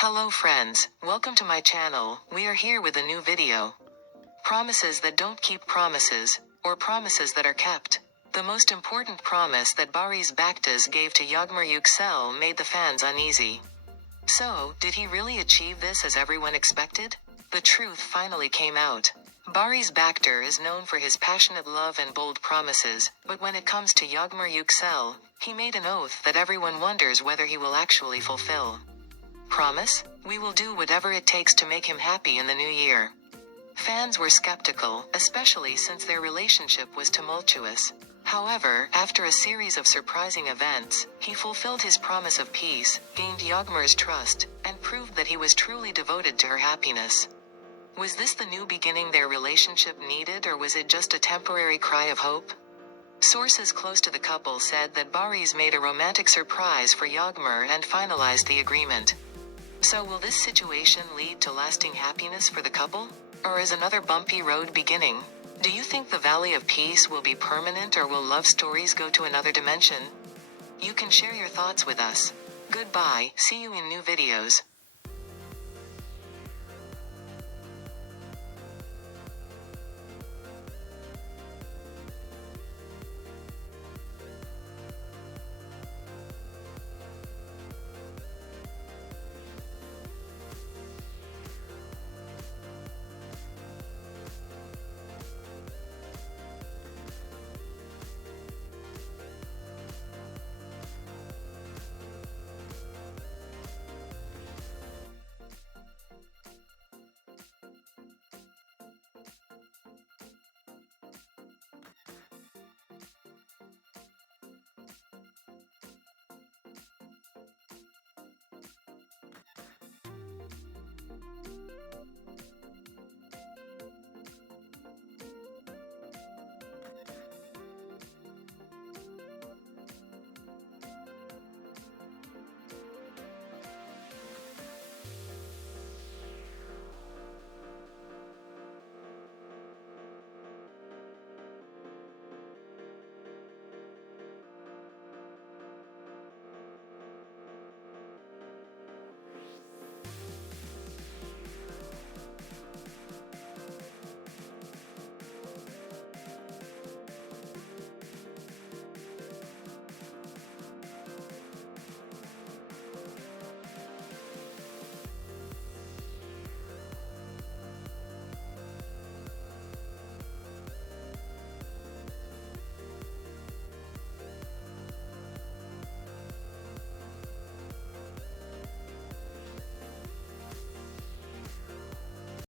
Hello friends, welcome to my channel. We are here with a new video. Promises that don't keep promises, or promises that are kept. The most important promise that Barış Baktaş gave to Yağmur Yüksel made the fans uneasy. So, did he really achieve this as everyone expected? The truth finally came out. Barış Baktaş is known for his passionate love and bold promises, but when it comes to Yağmur Yüksel, he made an oath that everyone wonders whether he will actually fulfill. Promise? We will do whatever it takes to make him happy in the new year. Fans were skeptical, especially since their relationship was tumultuous. However, after a series of surprising events, he fulfilled his promise of peace, gained Yağmur's trust, and proved that he was truly devoted to her happiness. Was this the new beginning their relationship needed, or was it just a temporary cry of hope? Sources close to the couple said that Barış made a romantic surprise for Yağmur and finalized the agreement. So will this situation lead to lasting happiness for the couple? Or is another bumpy road beginning? Do you think the Valley of Peace will be permanent, or will love stories go to another dimension? You can share your thoughts with us. Goodbye, see you in new videos.